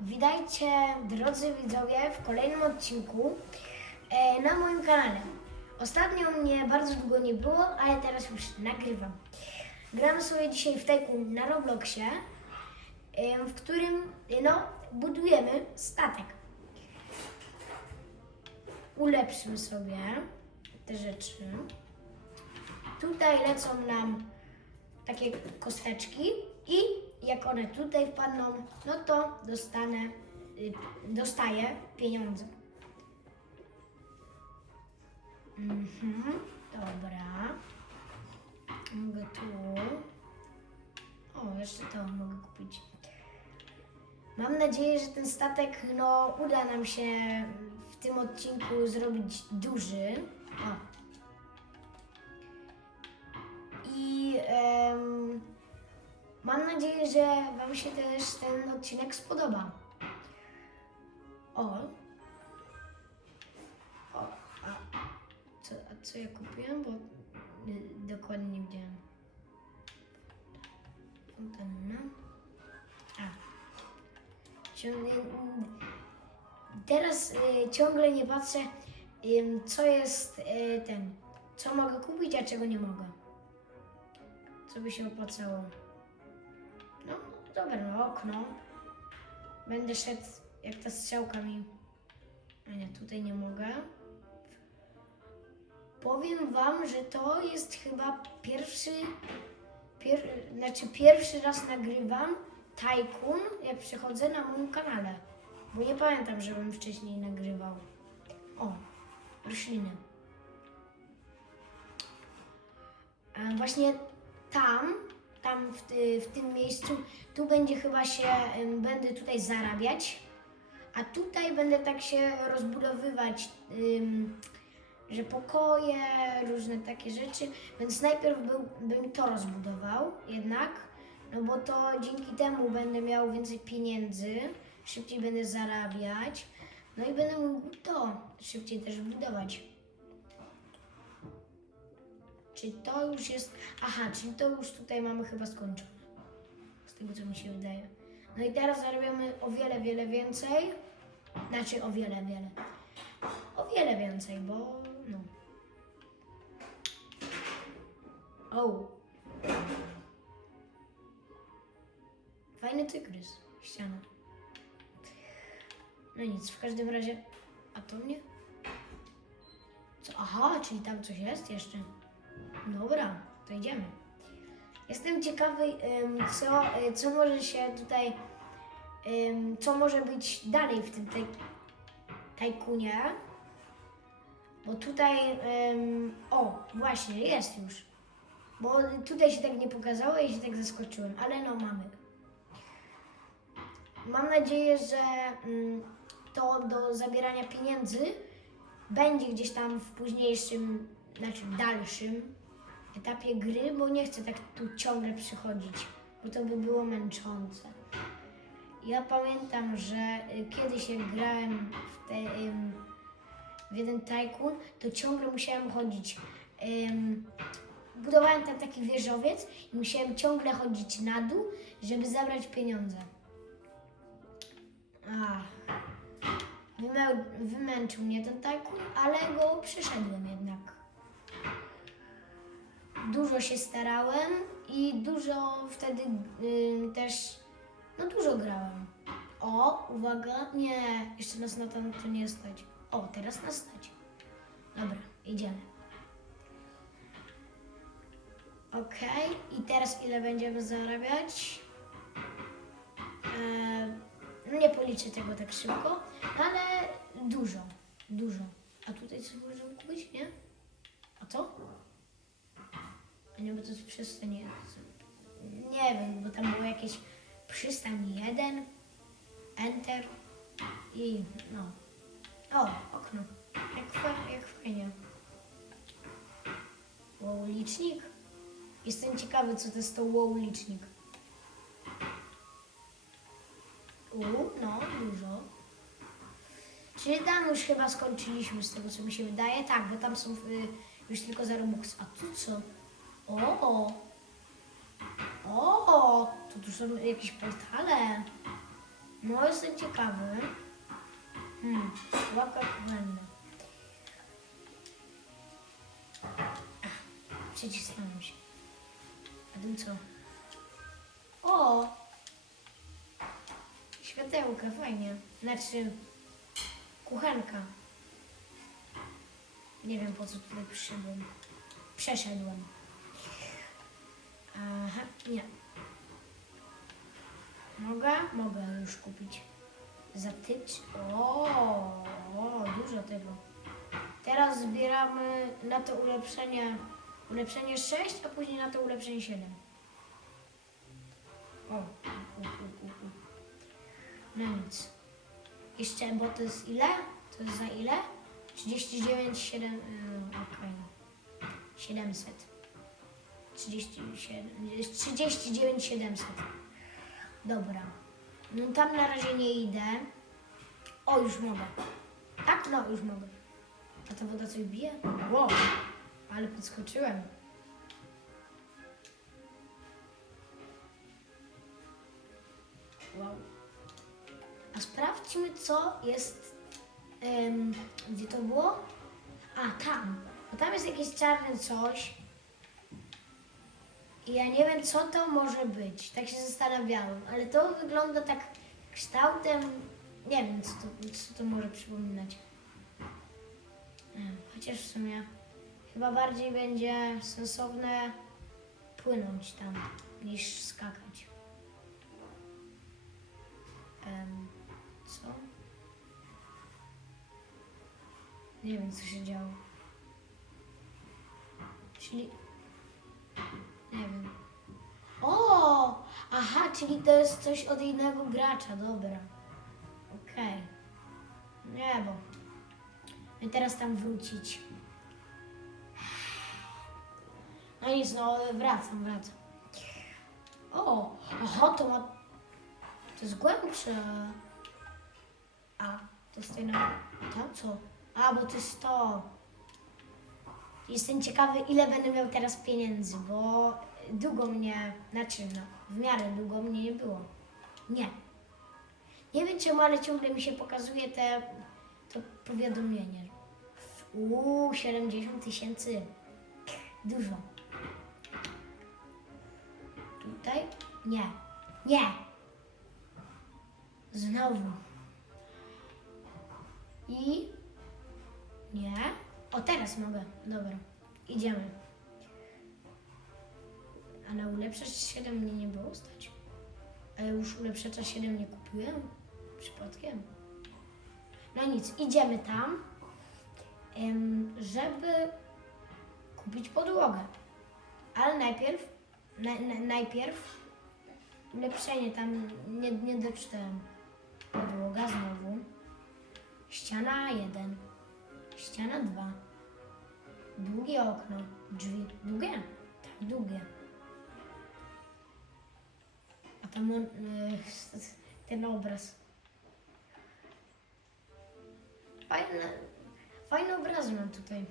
Witajcie drodzy widzowie w kolejnym odcinku e, na moim kanale. Ostatnio mnie bardzo długo nie było, ale teraz już nagrywam. Gram sobie dzisiaj w Tycoon na Robloxie, e, w którym no, budujemy statek. Ulepszymy sobie te rzeczy. Tutaj lecą nam takie kosteczki i jak one tutaj wpadną, no to dostanę, y, dostaję pieniądze. Mhm, dobra. Mogę tu. O, jeszcze to mogę kupić. Mam nadzieję, że ten statek, no, uda nam się w tym odcinku zrobić duży. O, mam nadzieję, że Wam się też ten odcinek spodoba. O. O, a co, a co ja kupiłem? Bo y, dokładnie nie widziałem. Fontanna. A. Teraz y, ciągle nie patrzę, ym, co jest y, ten. Co mogę kupić, a czego nie mogę co by się opłacało. No, dobra, no okno. Będę szedł jak ta strzałka mi. A nie, tutaj nie mogę. Powiem wam, że to jest chyba pierwszy, pier, znaczy pierwszy raz nagrywam Tycoon, jak przychodzę na moim kanale. Bo nie pamiętam, żebym wcześniej nagrywał. O, rośliny. A właśnie tam, tam w, w tym miejscu, tu będzie chyba się, będę tutaj zarabiać, a tutaj będę tak się rozbudowywać, że pokoje, różne takie rzeczy, więc najpierw był, bym to rozbudował jednak, no bo to dzięki temu będę miał więcej pieniędzy, szybciej będę zarabiać, no i będę mógł to szybciej też budować. Czy to już jest. Aha, czyli to już tutaj mamy chyba skończone. Z tego co mi się wydaje. No i teraz zarabiamy o wiele, wiele więcej. Znaczy o wiele, wiele. O wiele więcej, bo no. O. Fajny tygrys. Ściana. No nic, w każdym razie. A to mnie? Co? Aha, czyli tam coś jest jeszcze. Dobra, to idziemy. Jestem ciekawy, co, e, co może się tutaj, co może być dalej w tym taj, tajkunie. Bo tutaj, o, właśnie, jest już. Bo tutaj się tak nie pokazało, ja się tak zaskoczyłem, ale no mamy. Mam nadzieję, że mm, to do zabierania pieniędzy będzie gdzieś tam w późniejszym, znaczy dalszym etapie gry, bo nie chcę tak tu ciągle przychodzić, bo to by było męczące. Ja pamiętam, że y, kiedyś jak grałem w, te, w jeden tajkun, to ciągle musiałem chodzić. Budowałem tam taki wieżowiec i musiałem ciągle chodzić na dół, żeby zabrać pieniądze. Ach. Wymę- wymęczył mnie ten tajkun, ale go przeszedłem jednak dużo się starałem i dużo wtedy y, też, no dużo grałem. O, uwaga, nie, jeszcze nas na to, nie stać. O, teraz nas stać. Dobra, idziemy. Okej, i teraz ile będziemy zarabiać? Nie policzę tego tak szybko, ale dużo, dużo. A tutaj co możemy kupić, nie? A co? A nie, bo to jest przystań. Nie wiem, bo tam było jakieś przystań jeden, enter i no. O, okno. Jak, jak fajnie. Wow, licznik? Jestem ciekawy, co to jest to wow licznik. U, no, dużo. Czyli tam już chyba skończyliśmy z tego, co mi się wydaje. Tak, bo tam są y, już tylko za. A tu co? O! O! To tu są jakieś portale. No jestem ciekawy. Hmm, łapka kuchenna. Przycisnąłem się. A tu co? O! Światełka, fajnie. Znaczy, kuchenka. Nie wiem po co tutaj przyszedłem. Przeszedłem. Aha, nie. Mogę? Mogę już kupić. Zatycz. O, o, dużo tego. Teraz zbieramy na to ulepszenie, ulepszenie 6, a później na to ulepszenie 7. O, u, u, u, u. No nic. Jeszcze, bo to jest ile? To jest za ile? 39, 7, yy, okej. 700. 37, 39, 700. Dobra. No tam na razie nie idę. O, już mogę. Tak? No, już mogę. A ta woda coś bije? Wow, ale podskoczyłem. Wow. A sprawdźmy, co jest. em, gdzie to było? A, tam. Bo tam jest jakieś czarne coś. I ja nie wiem, co to może być. Tak się zastanawiałem, ale to wygląda tak kształtem. Nie wiem, co to, co to może przypominać. Chociaż w sumie chyba bardziej będzie sensowne płynąć tam niż skakać. Em, co? Nie wiem, co się działo. Czyli nie wiem. O! Aha, czyli to jest coś od innego gracza, dobra. Okej. Nie, bo... I teraz tam wrócić. No nic, no wracam, wracam. O! Aha, to ma... To jest głębsze. A, to jest ten... Tam co? A, bo to jest to. Jestem ciekawy, ile będę miał teraz pieniędzy, bo długo mnie, znaczy no, w miarę długo mnie nie było. Nie. Nie wiem czemu, ale ciągle mi się pokazuje te, to powiadomienie. Uuu, 70 tysięcy. Dużo. Tutaj? Nie. Nie. Znowu. I nie. O, teraz mogę. Dobra. Idziemy. A na ulepszacz 7 mnie nie było stać. A ja już ulepszacza 7 nie kupiłem. Przypadkiem. No nic, idziemy tam, żeby kupić podłogę. Ale najpierw, na, na, najpierw ulepszenie tam nie, nie doczytałem. Podłoga znowu. Ściana 1. Ściana 2. Długie okno. Drzwi. Długie? Tak, długie. A tam y, ten obraz. Fajne, fajne obrazy mam tutaj.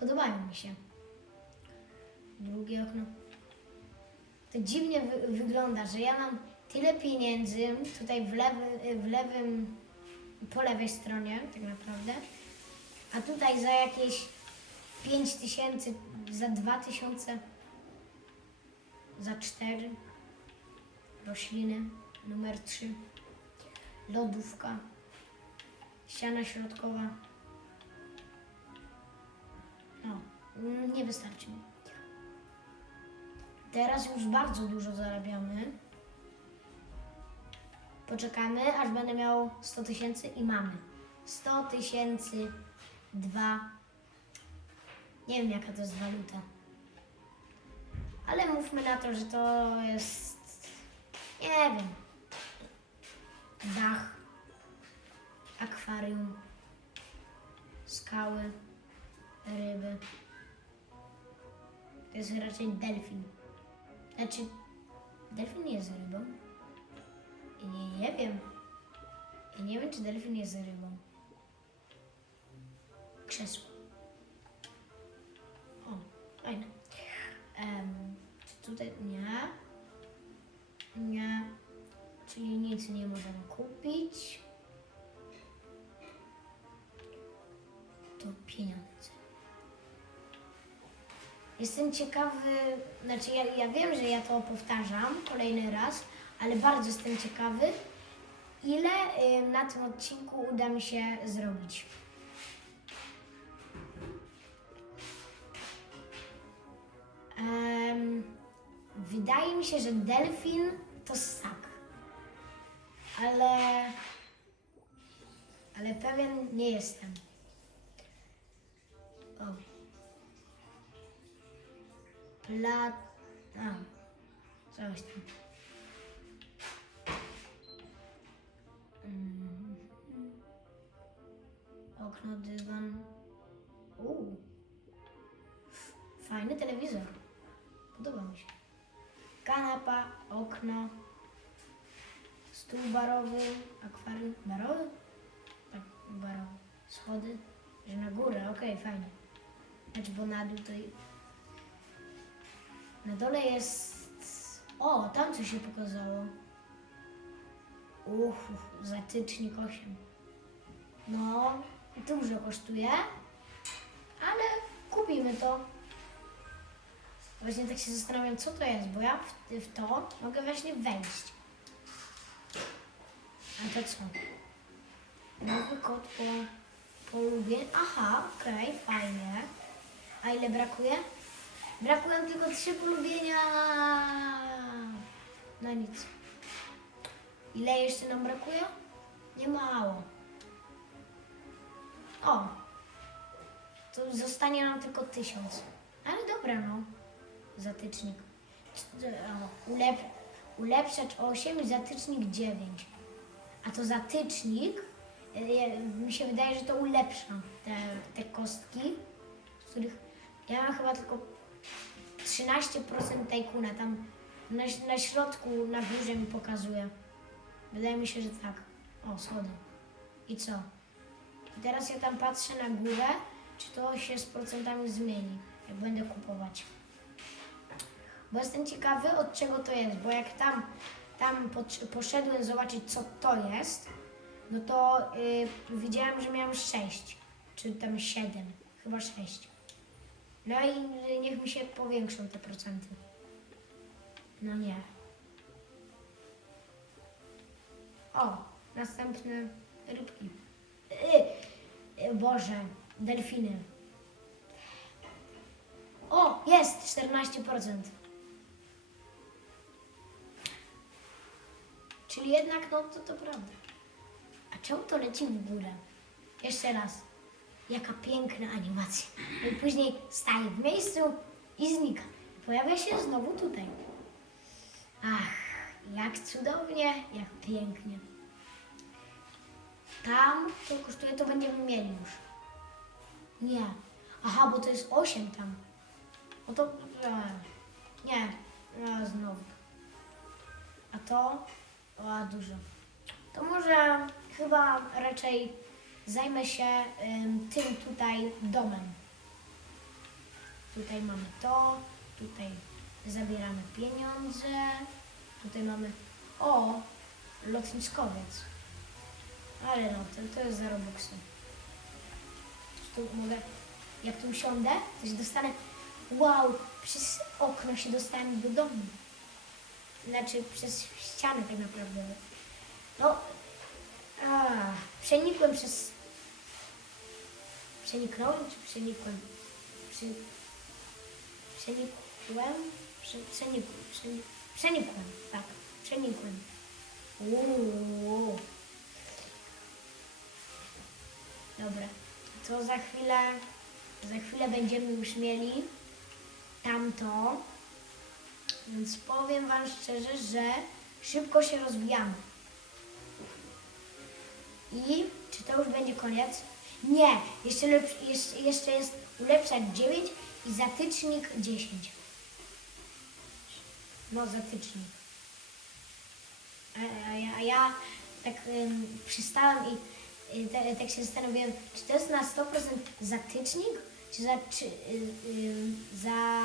Podobają mi się. Drugie okno. To dziwnie wy, wygląda, że ja mam tyle pieniędzy tutaj w, lewy, w lewym, po lewej stronie tak naprawdę, a tutaj za jakieś 5 tysięcy, za 2 tysiące, za 4 rośliny, numer 3, lodówka, ściana środkowa. No, nie wystarczy mi. Teraz już bardzo dużo zarabiamy. Poczekamy, aż będę miał 100 tysięcy i mamy. 100 tysięcy, dwa. Nie wiem, jaka to jest waluta. Ale mówmy na to, że to jest. Nie wiem. Dach, akwarium, skały, ryby. To jest raczej delfin. Znaczy, delfin nie jest rybą. Nie, nie wiem. I nie wiem, czy delfin jest rybą. Krzesło. O, fajne. Em, czy tutaj nie? Nie. Czyli nic nie możemy kupić. To pieniądze. Jestem ciekawy, znaczy ja, ja wiem, że ja to powtarzam kolejny raz, ale bardzo jestem ciekawy, ile y, na tym odcinku uda mi się zrobić. Wydaje mi się, że delfin to ssak. Ale. Ale pewien nie jestem. O. Plat. A. Coś tam. Okno, dywan. Uuu. Fajny telewizor. Podoba mi się. Kanapa, okno, stół barowy, akwarium barowy? Tak, barowy. Schody, że na górę, okej, fajnie. Znaczy, bo na dół to... Na dole jest... O, tam coś się pokazało. Uff, zatycznik 8. No, dużo kosztuje, ale kupimy to. Właśnie tak się zastanawiam, co to jest, bo ja w, w to mogę właśnie wejść. A to co? Nowy kod po polubię. Aha, okej, fajnie. A ile brakuje? Brakują tylko trzy polubienia. No nic. Ile jeszcze nam brakuje? Nie mało. O! To zostanie nam tylko tysiąc. Ale dobra, no zatycznik. Ulep, ulepszacz 8 i zatycznik 9. A to zatycznik, e, mi się wydaje, że to ulepsza te, te kostki, z których ja mam chyba tylko 13% tajkuna. Tam na, na środku, na górze mi pokazuje. Wydaje mi się, że tak. O, schody. I co? I teraz ja tam patrzę na górę, czy to się z procentami zmieni, jak będę kupować. Bo jestem ciekawy, od czego to jest, bo jak tam, tam poszedłem zobaczyć, co to jest, no to y, widziałem, że miałem 6, czy tam 7, chyba 6. No i y, niech mi się powiększą te procenty. No nie. O, następne rybki. Boże, delfiny. O, jest 14%. Czyli jednak, no to to prawda. A czemu to leci w górę? Jeszcze raz. Jaka piękna animacja. I później staje w miejscu i znika. Pojawia się znowu tutaj. Ach, jak cudownie, jak pięknie. Tam to kosztuje, to będziemy mieli już. Nie. Aha, bo to jest 8 tam. No to... e, Nie. No, znowu. A to... O, dużo. To może chyba raczej zajmę się ym, tym tutaj domem. Tutaj mamy to, tutaj zabieramy pieniądze, tutaj mamy... O, lotniskowiec. Ale no, to, to jest za Robuxy. Tu mogę... Jak tu usiądę, to się dostanę... Wow, przez okno się dostałem do domu. Znaczy przez ścianę tak naprawdę. No, a, przenikłem przez... Przeniknąłem czy przenikłem? Prze, przenikłem? Prze, przenikłem, przenik, przenikłem, tak, przenikłem. Uuu. Dobra, to za chwilę, za chwilę będziemy już mieli tamto. Więc powiem Wam szczerze, że szybko się rozwijamy. I czy to już będzie koniec? Nie, jeszcze, lepsz, jeszcze, jest ulepszać 9 i zatycznik 10. No, zatycznik. A, a, ja, a ja tak ym, przystałam i y, te, tak się zastanowiłem, czy to jest na 100% zatycznik, czy za, czy, y, y, za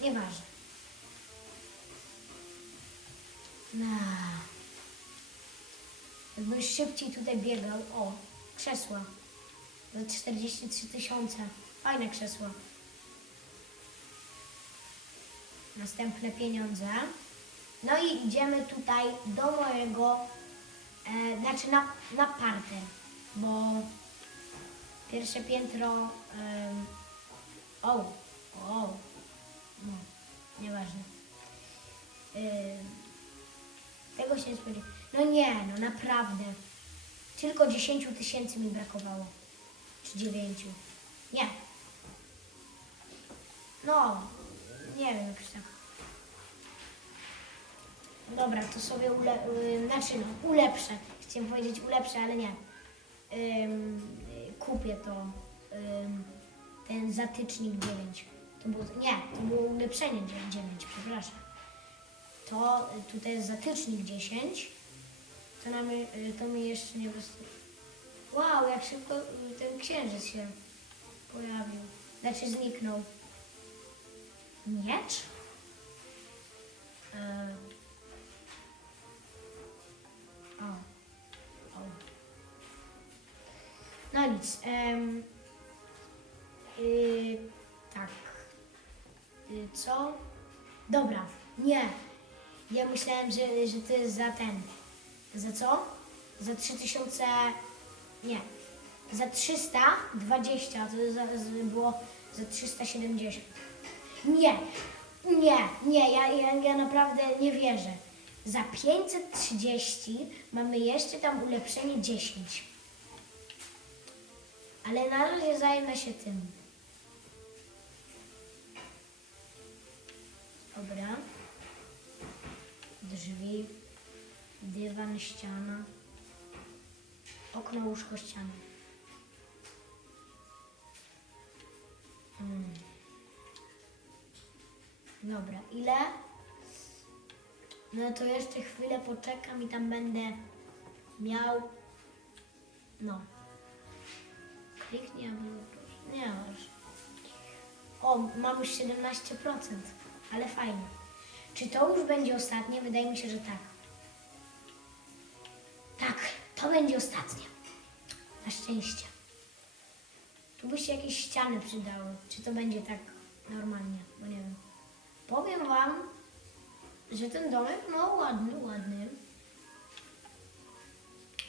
Nieważne. No. Jakbyś szybciej tutaj biegał. O, krzesła. Za 43 tysiące. Fajne krzesła. Następne pieniądze. No i idziemy tutaj do mojego, e, znaczy na, na parter, bo pierwsze piętro, em, o, o, no, nieważne. Em, tego się nie spodziewałem. No nie, no naprawdę. Tylko 10 tysięcy mi brakowało. Czy 9. Nie. No, nie wiem jak tak. Dobra, to sobie ule, y, znaczy no, ulepszę. Chciałem powiedzieć ulepszę, ale nie. Ym, kupię to. Ym, ten zatycznik 9. To było, nie, to było ulepszenie 9, przepraszam. To y, tutaj jest zatycznik 10. To, nam, y, to mi jeszcze nie wystarczy. Wow, jak szybko y, ten księżyc się pojawił. Znaczy zniknął. Miecz? E, Nic. em, y, tak. Y, co? Dobra. Nie. Ja myślałem, że, że to jest za ten. Za co? Za 3000. Nie. Za 320. a To za, z- było za 370. Nie. Nie, nie, ja, ja, ja naprawdę nie wierzę. Za 530 mamy jeszcze tam ulepszenie 10. Ale na razie zajmę się tym. Dobra. Drzwi, dywan, ściana, okno, łóżko, ściana. Hmm. Dobra, ile? No to jeszcze chwilę poczekam i tam będę miał. No. Aby zaprosić. Nie masz. O, mam już 17%, ale fajnie. Czy to już będzie ostatnie? Wydaje mi się, że tak. Tak, to będzie ostatnie. Na szczęście. Tu by się jakieś ściany przydały. Czy to będzie tak normalnie? Bo nie wiem. Powiem Wam, że ten domek, no ładny, ładny.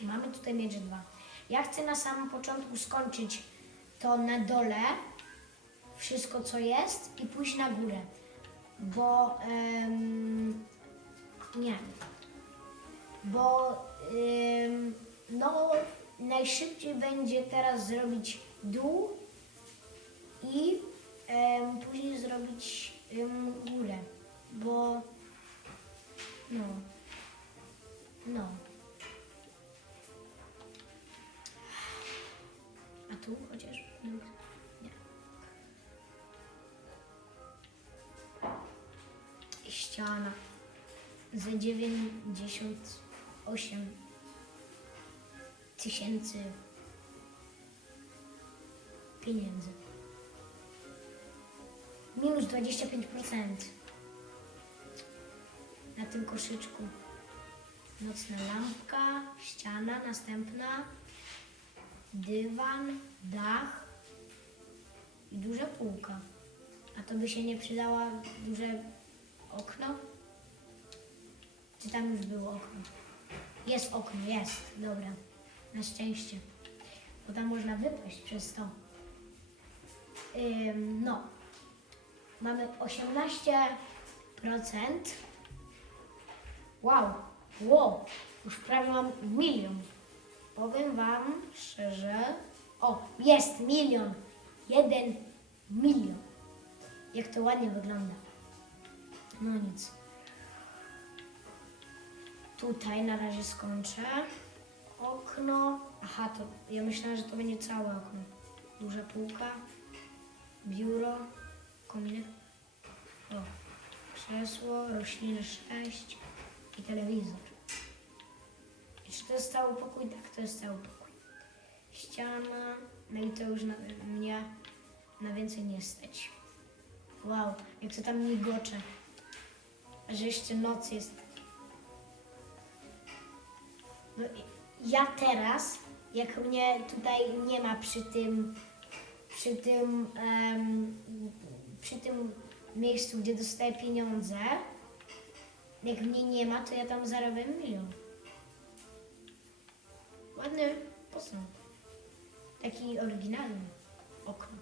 Mamy tutaj miecz dwa. Ja chcę na samym początku skończyć to na dole, wszystko co jest i pójść na górę. Bo, em, nie, bo, em, no, najszybciej będzie teraz zrobić dół i em, później zrobić em, górę, bo no, no. Tu chociaż dół? Nie. Ściana za 98 tysięcy pieniędzy. Minus 25% na tym koszyczku. Nocna lampka, ściana następna, dywan, dach i duża półka. A to by się nie przydała duże okno? Czy tam już było okno? Jest okno, jest, dobra. Na szczęście. Bo tam można wypaść przez to. Ym, no. Mamy 18%. Wow, wow, już prawie mam milion. Powiem Wam szczerze. O, jest milion. Jeden milion. Jak to ładnie wygląda. No nic. Tutaj na razie skończę. Okno. Aha, to ja myślałem, że to będzie całe okno. Duża półka. Biuro. Kominek. O. Krzesło, rośliny 6 i telewizor. Czy to jest cały pokój? Tak, to jest cały pokój. Ściana. No i to już na, mnie na więcej nie stać. Wow, jak to tam migocze. Że jeszcze noc jest. No, ja teraz, jak mnie tutaj nie ma przy tym, przy tym, em, przy tym miejscu, gdzie dostaję pieniądze, jak mnie nie ma, to ja tam zarabiam milion. Ładny posąg. Taki oryginalny. Okno.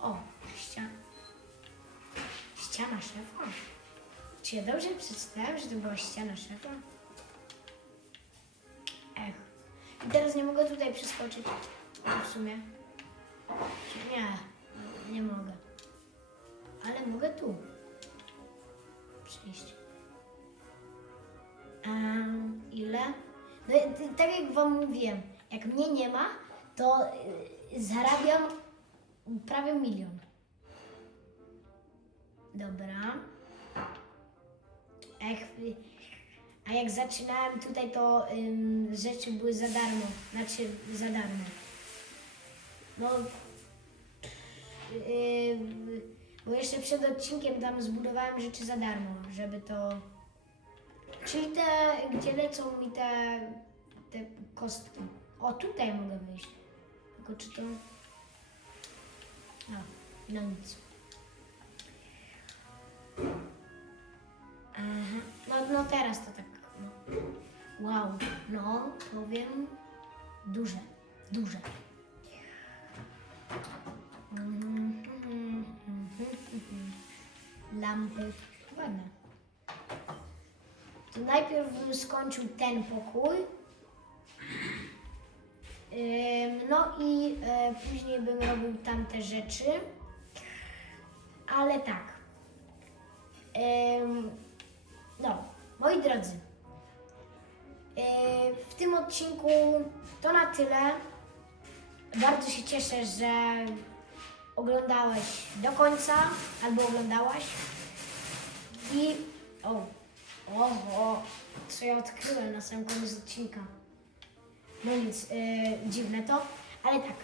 O, ściana. Ściana szefa. Czy ja dobrze przeczytałem, że to była ściana szefa? Ech. I teraz nie mogę tutaj przeskoczyć. W sumie. Nie, nie mogę. Ale mogę tu przyjść. Um, ile? No, tak jak Wam mówiłem, jak mnie nie ma, to y, zarabiam prawie milion. Dobra. A jak, a jak zaczynałem tutaj, to ym, rzeczy były za darmo. Znaczy, za darmo. No. Yy, bo jeszcze przed odcinkiem tam zbudowałem rzeczy za darmo, żeby to. Czyli te, gdzie lecą mi te, te kostki. O, tutaj mogę wyjść. Tylko czy to. A, no nic. Aha. No, no teraz to tak. No. Wow, no powiem duże, duże. Lampy ładne. To najpierw bym skończył ten pokój. No i e, później bym robił tamte rzeczy. Ale tak. No, moi drodzy. Yy, W tym odcinku to na tyle. Bardzo się cieszę, że oglądałeś do końca albo oglądałaś. I o, o, o, co ja odkryłem na samym koniec odcinka. No nic, yy, dziwne to, ale tak.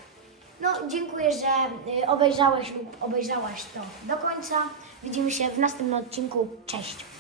No, dziękuję, że yy, obejrzałeś lub obejrzałaś to do końca. Widzimy się w następnym odcinku. Cześć!